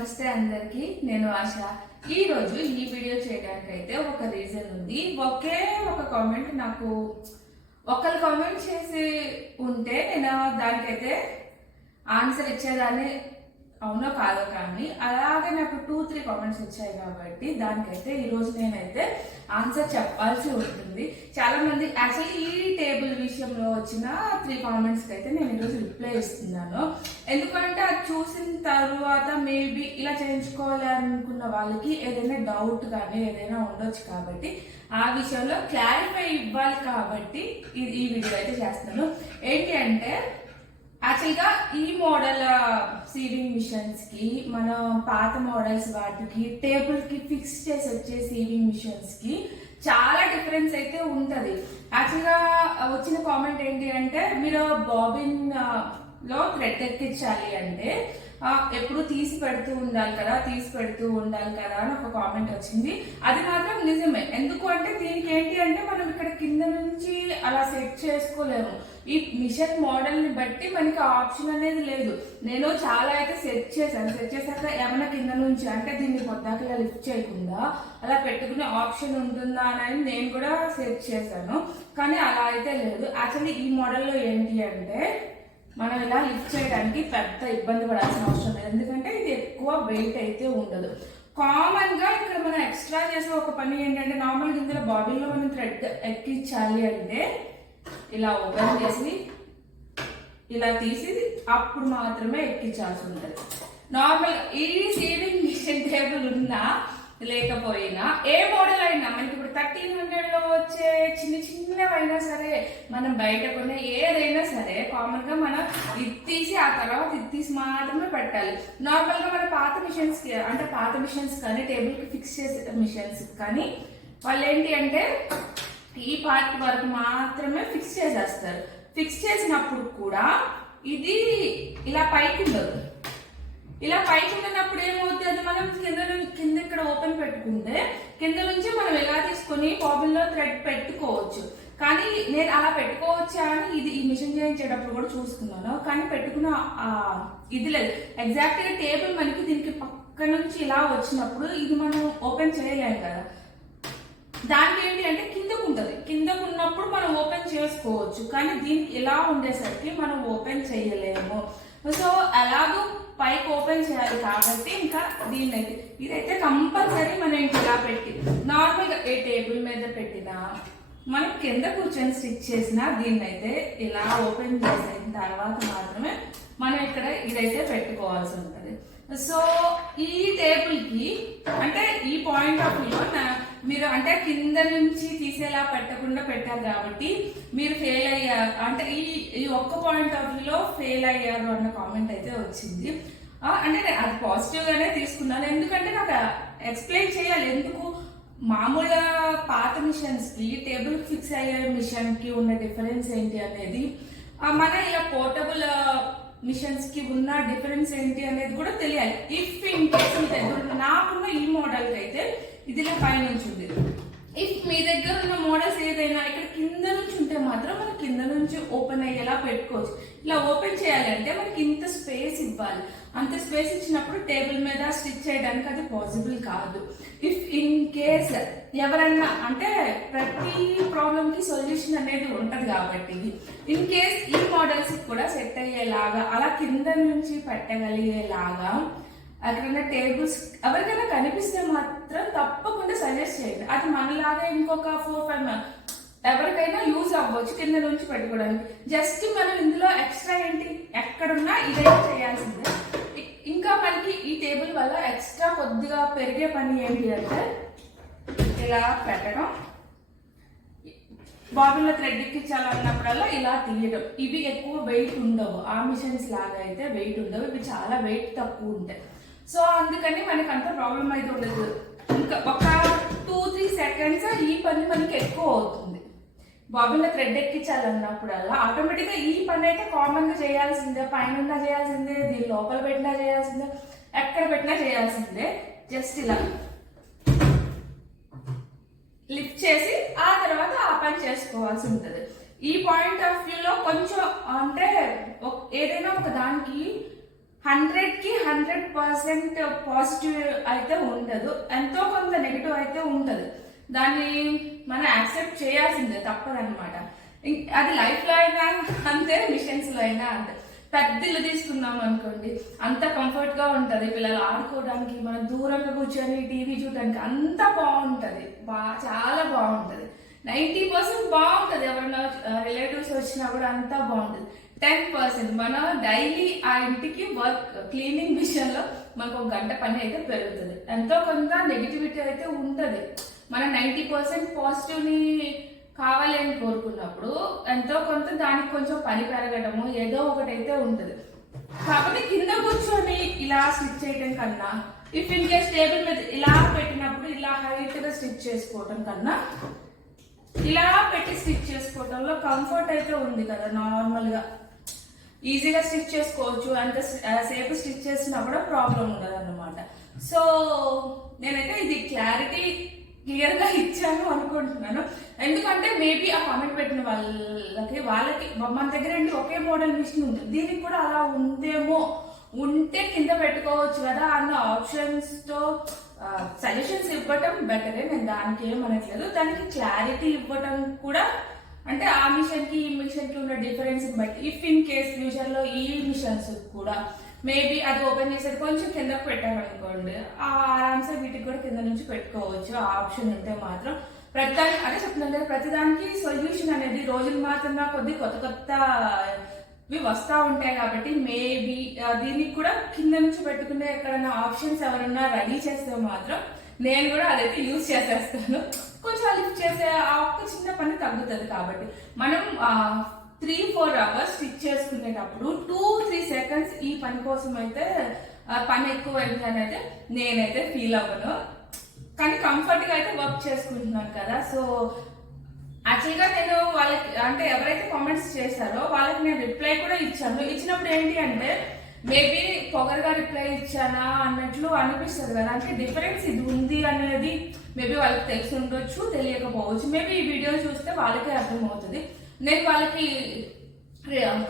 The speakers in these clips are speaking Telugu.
నమస్తే అందరికి నేను ఆశ. ఈ రోజు ఈ వీడియో చేయడానికి అయితే ఒక రీజన్ ఉంది. ఒకే ఒక కామెంట్ నాకు ఒకరు కామెంట్ చేసి ఉంటే నేను దానికైతే ఆన్సర్ ఇచ్చేదాన్ని అవునో కాదో కానీ అలాగే నాకు టూ త్రీ కామెంట్స్ వచ్చాయి కాబట్టి దానికైతే ఈ రోజు నేనైతే ఆన్సర్ చెప్పాల్సి ఉంటుంది. చాలా మంది యాక్చువల్లీ ఈ టేబుల్ విషయంలో వచ్చిన త్రీ కామెంట్స్కి అయితే నేను ఈరోజు రిప్లై ఇస్తున్నాను. ఎందుకంటే అది చూసిన తర్వాత మేబీ ఇలా చేయించుకోవాలి అనుకున్న వాళ్ళకి ఏదైనా డౌట్ కానీ ఏదైనా ఉండొచ్చు కాబట్టి ఆ విషయంలో క్లారిఫై ఇవ్వాలి కాబట్టి ఇది ఈ వీడియో అయితే చేస్తున్నాను. ఏంటి అంటే యాక్చువల్గా ఈ మోడల్ సీవింగ్ మిషన్స్కి మన పాత మోడల్స్ వాటికి టేబుల్కి ఫిక్స్ చేసి వచ్చే సీవింగ్ మిషన్స్కి చాలా డిఫరెన్స్ అయితే ఉంటది. యాక్చువల్గా వచ్చిన కామెంట్ ఏంటి అంటే మీరు బాబిన్లో థ్రెడ్ ఎక్కించాలి అంటే ఎప్పుడు తీసి పెడుతూ ఉండాలి కదా తీసి పెడుతూ ఉండాలి కదా అని ఒక కామెంట్ వచ్చింది. అది మాత్రం నిజమే. ఎందుకు అంటే దీనికి ఏంటి అంటే మనం ఇక్కడ కింద నుంచి అలా సెట్ చేసుకోలేము. ఈ మిషన్ మోడల్ని బట్టి మనకి ఆప్షన్ అనేది లేదు. నేను చాలా అయితే సెట్ చేశాను. సెట్ చేశాక ఏమైనా కింద నుంచి అంటే దీన్ని పొద్దాక ఇలా లిఫ్ట్ చేయకుండా అలా పెట్టుకునే ఆప్షన్ ఉంటుందా అని నేను కూడా సెట్ చేశాను. కానీ అలా అయితే లేదు. యాక్చువల్లీ ఈ మోడల్లో ఏంటి అంటే మనం ఇలా లిఫ్ట్ చేయడానికి పెద్ద ఇబ్బంది పడాల్సిన అవసరం లేదు. ఎందుకంటే ఇది ఎక్కువ వెయిట్ అయితే ఉండదు. కామన్గా ఇక్కడ మనం ఎక్స్ట్రా చేసే ఒక పని ఏంటంటే నార్మల్ ఇందులో బాడీలో మనం థ్రెడ్ ఎక్కించాలి అంటే ఇలా ఓపెన్ చేసి ఇలా తీసి అప్పుడు మాత్రమే ఎక్కించాల్సి ఉంటుంది. నార్మల్ ఈ సీవింగ్ మిషన్ టేబుల్ ఉన్నా లేకపోయినా ఏ మోడల్ అయినా మనకి ఇప్పుడు థర్టీన్ హండ్రెడ్లో వచ్చే చిన్న చిన్నవైనా సరే మనం బయట కొనే ఏదైనా సరే కామన్గా మనం ఇది తీసి ఆ తర్వాత ఇది తీసి మాత్రమే పెట్టాలి. నార్మల్గా మన పాత మిషన్స్కి అంటే పాత మిషన్స్ కానీ టేబుల్కి ఫిక్స్ చేసే మిషన్స్ కానీ వాళ్ళు ఏంటి అంటే ఈ పార్ట్ వరకు మాత్రమే ఫిక్స్ చేసేస్తారు. ఫిక్స్ చేసినప్పుడు కూడా ఇది ఇలా పైకి ఉండదు. ఇలా పైకి ఉన్నప్పుడు ఏమవుతుంది అది మనం కింద కింద ఇక్కడ ఓపెన్ పెట్టుకుంటే కింద నుంచి మనం ఎలా తీసుకొని బాబుల్లో థ్రెడ్ పెట్టుకోవచ్చు. కానీ నేను అలా పెట్టుకోవచ్చా అని ఇది ఈ మిషన్ చేయించేటప్పుడు కూడా చూసుకున్నాను. కానీ పెట్టుకున్న ఇది లేదు. ఎగ్జాక్ట్గా టేబుల్ మనకి దీనికి పక్క నుంచి ఇలా వచ్చినప్పుడు ఇది మనం ఓపెన్ చేయలేము కదా. దానికి ఏంటి అంటే కిందకు ఉంటుంది. కిందకు ఉన్నప్పుడు మనం ఓపెన్ చేసుకోవచ్చు. కానీ దీనికి ఇలా ఉండేసరికి మనం ఓపెన్ చేయలేము. సో అలాగూ పైకి ఓపెన్ చేయాలి కాబట్టి ఇంకా దీన్ని అయితే ఇదైతే కంపల్సరీ మనం ఇంక ఇలా పెట్టి నార్మల్గా ఏ టేబుల్ మీద పెట్టినా మనం కింద కూర్చొని స్టిచ్ చేసిన దీన్ని అయితే ఇలా ఓపెన్ చేసిన తర్వాత మాత్రమే మనం ఇక్కడ ఇదైతే పెట్టుకోవాల్సి ఉంటుంది. సో ఈ టేబుల్కి అంటే ఈ పాయింట్ ఆఫ్ వ్యూలో మీరు అంటే కింద నుంచి తీసేలా పెట్టకుండా పెట్టారు కాబట్టి మీరు ఫెయిల్ అయ్యారు. అంటే ఈ ఈ ఒక్క పాయింట్ ఆఫ్ వ్యూలో ఫెయిల్ అయ్యారు అన్న కామెంట్ అయితే వచ్చింది. అంటే అది పాజిటివ్గానే తీసుకున్నాను. ఎందుకంటే నాకు ఎక్స్ప్లెయిన్ చేయాలి. ఎందుకు? మామూలుగా పాత మిషన్స్కి టేబుల్ ఫిక్స్ అయ్యే మిషన్కి ఉన్న డిఫరెన్స్ ఏంటి అనేది మన ఇలా పోర్టబుల్ మిషన్స్కి ఉన్న డిఫరెన్స్ ఏంటి అనేది కూడా తెలియాలి. ఇఫ్ ఇన్ కేసు నాకున్న ఈ మోడల్కి అయితే ఇది పైన నుంచి ఉంది ఇఫ్ మీ దగ్గర ఉన్న మోడల్స్ ఏదైనా ఇక్కడ కింద నుంచి ఉంటే మాత్రం మనం కింద నుంచి ఓపెన్ అయ్యేలా పెట్టుకోవచ్చు. ఇలా ఓపెన్ చేయాలంటే మనకి ఇంత స్పేస్ ఇవ్వాలి. అంత స్పేస్ ఇచ్చినప్పుడు టేబుల్ మీద స్టిచ్ చేయడానికి అది పాసిబుల్ కాదు. ఇఫ్ ఇన్ కేస్ ఎవరన్నా అంటే ప్రతి ప్రాబ్లంకి సొల్యూషన్ అనేది ఉంటుంది కాబట్టి ఇన్ కేస్ ఈ మోడల్స్ కూడా సెట్ అయ్యేలాగా అలా కింద నుంచి పెట్టగలిగేలాగా అక్కడైనా టేబుల్స్ ఎవరికైనా కనిపిస్తే మాత్రం తప్పకుండా సజెస్ట్ చేయండి. అది మనలాగా ఇంకొక ఫోర్ ఫైవ్ ఎవరికైనా యూజ్ అవ్వచ్చు కింద నుంచి పెట్టుకోవడానికి. జస్ట్ మనం ఇందులో ఎక్స్ట్రా ఏంటి? ఎక్కడున్నా ఇదే చేయాల్సిందే. ఇంకా మనకి ఈ టేబుల్ వల్ల ఎక్స్ట్రా కొద్దిగా పెరిగే పని ఏంటి అంటే ఇలా పెట్టడం. బాబుల్లో థ్రెడ్ ఎక్కించాలన్నప్పుడల్లా ఇలా తీయడం. ఇవి ఎక్కువ వెయిట్ ఉండవు. ఆ మిషన్స్ లాగా అయితే వెయిట్ ఉండవు. ఇవి చాలా వెయిట్ తక్కువ ఉంటాయి. సో అందుకని మనకి అంత ప్రాబ్లం అయితే ఉండదు. ఇంకా ఒక టూ త్రీ సెకండ్స్ ఈ పని మనకి ఎక్కువ అవుతుంది. బాబుల్లో థ్రెడ్ ఎక్కించాలన్నప్పుడల్లా ఆటోమేటిక్గా ఈ పని అయితే కామన్గా చేయాల్సిందే పైన ఉన్నా చేయాల్సిందే దీని లోపల పెట్టినా చేయాల్సిందే ఎక్కడ పెట్టినా చేయాల్సిందే. జస్ట్ ఇలా లిఫ్ట్ చేసి ఆ తర్వాత ఆ పని చేసుకోవాల్సి ఉంటుంది. ఈ పాయింట్ ఆఫ్ వ్యూలో కొంచెం అంటే ఏదైనా ఒక దానికి హండ్రెడ్కి హండ్రెడ్ పర్సెంట్ పాజిటివ్ అయితే ఉండదు ఎంతో కొంత నెగిటివ్ అయితే ఉండదు. దాన్ని మనం యాక్సెప్ట్ చేయాల్సిందే తప్పదనమాట అది లైఫ్లో అయినా అంతే మిషన్స్లో అయినా అంతే. పెద్ద ఇల్లు తీసుకున్నాం అనుకోండి అంత కంఫర్ట్గా ఉంటది పిల్లలు ఆడుకోవడానికి మనం దూరంగా కూర్చొని టీవీ చూడడానికి అంత బాగుంటది. బా చాలా బాగుంటది. నైంటీ పర్సెంట్ బాగుంటది. ఎవరైనా రిలేటివ్స్ వచ్చినా కూడా అంతా బాగుంటుంది. టెన్ పర్సెంట్ మన డైలీ ఆ ఇంటికి వర్క్ క్లీనింగ్ విషయంలో మనకు ఒక గంట పని అయితే పెరుగుతుంది. ఎంతో కొంత నెగిటివిటీ అయితే ఉంటుంది మన నైంటీ పర్సెంట్ పాజిటివ్ని కావాలి అని కోరుకున్నప్పుడు ఎంతో కొంత దానికి కొంచెం పని పెరగడము ఏదో ఒకటి అయితే ఉంటుంది. కాకపోతే కింద కూర్చొని ఇలా స్టిచ్ చేయడం కన్నా ఇఫ్ ఇన్ కేస్ టేబుల్ మీద ఇలా పెట్టినప్పుడు ఇలా హైట్గా స్టిచ్ చేసుకోవడం కన్నా ఇలా పెట్టి స్టిచ్ చేసుకోవడంలో కంఫర్ట్ అయితే ఉంది కదా నార్మల్గా ఈజీగా స్టిచ్ చేసుకోవచ్చు అంత సేపు స్టిచ్ చేసినా కూడా ప్రాబ్లం ఉండదు అనమాట సో నేనైతే ఇది క్లారిటీ క్లియర్గా ఇచ్చాను అనుకుంటున్నాను. ఎందుకంటే మేబీ ఆ కామెంట్ పెట్టిన వాళ్ళకి వాళ్ళకి మన దగ్గర అండి ఒకే మోడల్ మిషన్ ఉంటుంది దీనికి కూడా అలా ఉందేమో ఉంటే కింద పెట్టుకోవచ్చు కదా అన్న ఆప్షన్స్తో సజెషన్స్ ఇవ్వటం బెటరే నేను దానికి ఏమనట్లేదు దానికి క్లారిటీ ఇవ్వటం కూడా అంటే ఆ మిషన్కి ఈ మిషన్కి ఉన్న డిఫరెన్స్ బట్టి ఇఫ్ ఇన్ కేస్ ఫ్యూచర్లో ఈ మిషన్స్ కూడా మేబీ అది ఓపెన్ చేసేది కొంచెం కిందకు పెట్టామనుకోండి ఆ ఆరామ్సే వీటికి కూడా కింద నుంచి పెట్టుకోవచ్చు. ఆ ఆప్షన్ ఉంటే మాత్రం ప్రతిదాని అదే చెప్తున్నాను కదా ప్రతిదానికి సొల్యూషన్ అనేది రోజులు మాత్రమే కొద్ది కొత్త కొత్త ఇవి వస్తూ ఉంటాయి కాబట్టి మేబీ దీనికి కూడా కింద నుంచి పెట్టుకునే ఎక్కడైనా ఆప్షన్స్ ఎవరన్నా రెడీ చేస్తే మాత్రం నేను కూడా అదైతే యూజ్ చేసేస్తాను. కొంచెం లిఫ్ట్ చేసే ఆ ఒక్క చిన్న పని తగ్గుతుంది కాబట్టి. మనం త్రీ ఫోర్ అవర్స్ స్టిచ్ చేసుకునేటప్పుడు టూ త్రీ సెకండ్స్ ఈ పని కోసం అయితే పని ఎక్కువ అయింది అయితే నేనైతే ఫీల్ అవ్వను. కానీ కంఫర్ట్గా అయితే వర్క్ చేసుకుంటున్నాను కదా సో యాక్చువల్గా నేను వాళ్ళకి అంటే ఎవరైతే కామెంట్స్ చేశారో వాళ్ళకి నేను రిప్లై కూడా ఇచ్చాను. ఇచ్చినప్పుడు ఏంటి అంటే మేబీ పొగరుగా రిప్లై ఇచ్చానా అన్నట్లు అనిపిస్తుంది కదా. అంటే డిఫరెన్స్ ఇది ఉంది అనేది మేబీ వాళ్ళకి తెలిసి ఉండొచ్చు తెలియకపోవచ్చు. మేబీ ఈ వీడియో చూస్తే వాళ్ళకే అర్థమవుతుంది. నేను వాళ్ళకి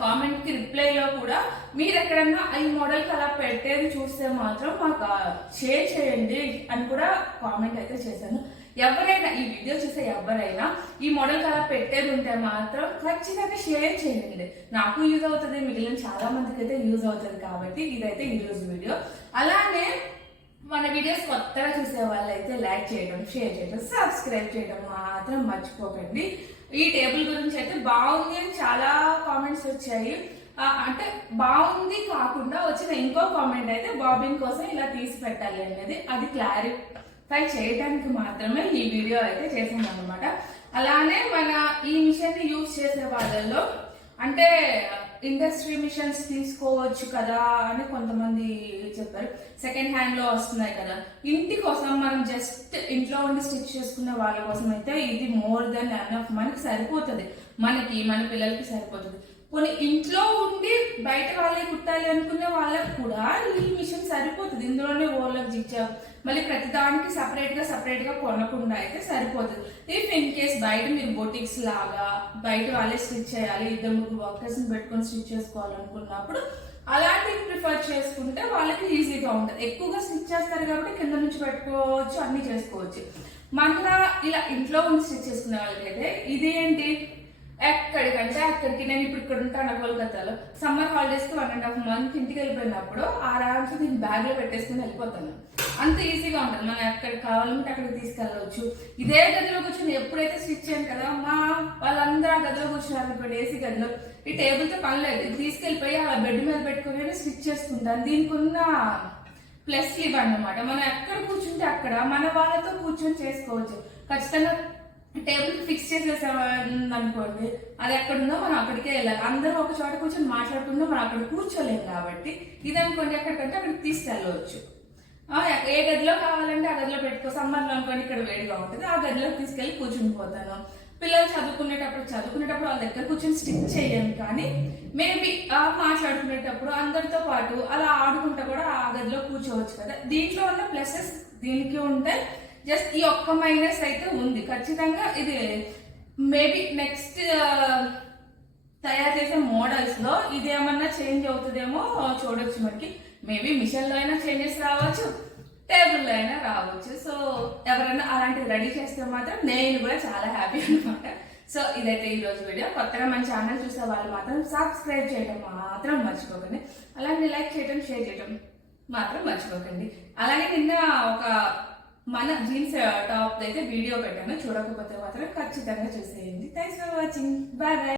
కామెంట్కి రిప్లైలో కూడా మీరు ఎక్కడన్నా ఈ మోడల్ అలా పెట్టేది చూస్తే మాత్రం మాకు షేర్ చేయండి అని కూడా కామెంట్ అయితే చేశాను. ఎవరైనా ఈ వీడియో చూసే ఎవరైనా ఈ మోడల్ కలర్ పెట్టేది ఉంటే మాత్రం ఖచ్చితంగా షేర్ చేయండి. నాకు యూజ్ అవుతుంది మిగిలిన చాలా మందికి అయితే యూజ్ అవుతుంది కాబట్టి ఇదైతే ఈరోజు వీడియో అలానే మన వీడియోస్ కొత్తగా చూసే వాళ్ళైతే లైక్ చేయడం షేర్ చేయడం సబ్స్క్రైబ్ చేయడం మాత్రం మర్చిపోకండి. ఈ టేబుల్ గురించి అయితే బాగుంది అని చాలా కామెంట్స్ వచ్చాయి. అంటే బాగుంది కాకుండా వచ్చిన ఇంకో కామెంట్ అయితే బాబిన్ కోసం ఇలా తీసి పెట్టాలి అనేది అది క్లారిఫై చేయడానికి మాత్రమే ఈ వీడియో అయితే చేసింది అనమాట అలానే మన ఈ మిషన్ని యూజ్ చేసే వాళ్ళల్లో అంటే ఇండస్ట్రీ మిషన్స్ తీసుకోవచ్చు కదా అని కొంతమంది చెప్పారు. సెకండ్ హ్యాండ్లో వస్తున్నాయి కదా. ఇంటి కోసం మనం జస్ట్ ఇంట్లో ఉండి స్టిచ్ చేసుకునే వాళ్ళ కోసం అయితే ఇది మోర్ దెన్ ఎనఫ్ మనకి సరిపోతుంది. మనకి మన పిల్లలకి సరిపోతుంది. కొన్ని ఇంట్లో ఉండి బయట వాళ్ళకి కుట్టాలి అనుకునే వాళ్ళకి కూడా ఈ మిషన్ సరిపోతుంది. ఇందులోనే ఓళ్ళకి జిచ్చా మళ్ళీ ప్రతి దానికి సపరేట్గా సపరేట్గా కొనకుండా అయితే సరిపోతుంది. ఇఫ్ ఇన్ కేస్ బయట మీరు బొటిక్స్ లాగా బయట వాళ్ళే స్టిచ్ చేయాలి ఇద్దరు ముగ్గురు వర్కర్స్ పెట్టుకొని స్టిచ్ చేసుకోవాలనుకున్నప్పుడు అలాంటివి ప్రిఫర్ చేసుకుంటే వాళ్ళకి ఈజీగా ఉంటుంది. ఎక్కువగా స్టిచ్ చేస్తారు కాబట్టి కింద నుంచి పెట్టుకోవచ్చు అన్ని చేసుకోవచ్చు. మళ్ళా ఇలా ఇంట్లో ఉండి స్టిచ్ చేసుకునే వాళ్ళకైతే ఇది ఏంటి ఎక్కడికంటే అక్కడికి. నేను ఇప్పుడు ఇక్కడ ఉంటాను కోల్కతాలో. సమ్మర్ హాలిడేస్కి వన్ అండ్ హాఫ్ మంత్ ఇంటికి వెళ్ళిపోయినప్పుడు ఆరామ్స్ నేను బ్యాగ్లో పెట్టేసుకుని వెళ్ళిపోతాను. అంత ఈజీగా ఉంటుంది. మనం ఎక్కడికి కావాలంటే అక్కడికి తీసుకెళ్ళవచ్చు. ఇదే గదిలో కూర్చొని ఎప్పుడైతే స్విచ్ చేయను కదా మా వాళ్ళందరూ ఆ గదిలో కూర్చున్నారు ఇప్పుడు ఏసీ గదిలో. ఈ టేబుల్తో పని లేదు. తీసుకెళ్ళిపోయి ఆ బెడ్ మీద పెట్టుకుని స్విచ్ చేసుకుంటాను. దీనికి ఉన్న ప్లస్ ఇవ్వండి అన్నమాట. మనం ఎక్కడ కూర్చుంటే అక్కడ మన వాళ్ళతో కూర్చొని చేసుకోవచ్చు. ఖచ్చితంగా టేబుల్ ఫిక్స్ చేసేసామని అనుకోండి అది ఎక్కడుందో మనం అక్కడికే వెళ్ళాలి. అందరూ ఒక చోట కూర్చొని మాట్లాడుకుందో మనం అక్కడ కూర్చోలేము కాబట్టి ఇది అనుకోండి ఎక్కడికంటే అక్కడికి తీసుకెళ్ళవచ్చు. ఏ గదిలో కావాలంటే ఆ గదిలో పెట్టుకో సమ్మర్లో అనుకోండి ఇక్కడ వేడిగా ఉంటుంది ఆ గదిలో తీసుకెళ్ళి కూర్చుని పోతాను. పిల్లలు చదువుకునేటప్పుడు చదువుకునేటప్పుడు వాళ్ళ దగ్గర కూర్చొని స్టిక్ చేయను కానీ మేబీ మాట్లాడుకునేటప్పుడు అందరితో పాటు అలా ఆడుకుంటా కూడా ఆ గదిలో కూర్చోవచ్చు కదా. దీంట్లో ఉన్న ప్లసెస్ దీనికి ఉంటాయి. జస్ట్ ఈ ఒక్క మైనస్ అయితే ఉంది. ఖచ్చితంగా ఇది మేబీ నెక్స్ట్ తయారు చేసే మోడల్స్లో ఇదేమన్నా చేంజ్ అవుతుందేమో చూడొచ్చు మనకి మేబీ మిషన్లో అయినా చేంజెస్ రావచ్చు టేబుల్లో అయినా రావచ్చు. సో ఎవరైనా అలాంటివి రెడీ చేస్తే మాత్రం నేను కూడా చాలా హ్యాపీ అనమాట సో ఇదైతే ఈ రోజు వీడియో కొత్తగా మన ఛానల్ చూసే వాళ్ళు మాత్రం సబ్స్క్రైబ్ చేయడం మాత్రం మర్చిపోకండి. అలాగే లైక్ చేయడం షేర్ చేయడం మాత్రం మర్చిపోకండి. అలాగే నిన్న ఒక మన జీన్స్ uh, టాప్ అయితే వీడియో పెట్టాను. చూడకపోతే మాత్రం ఖచ్చితంగా చూసేయండి. Thanks for watching bye bye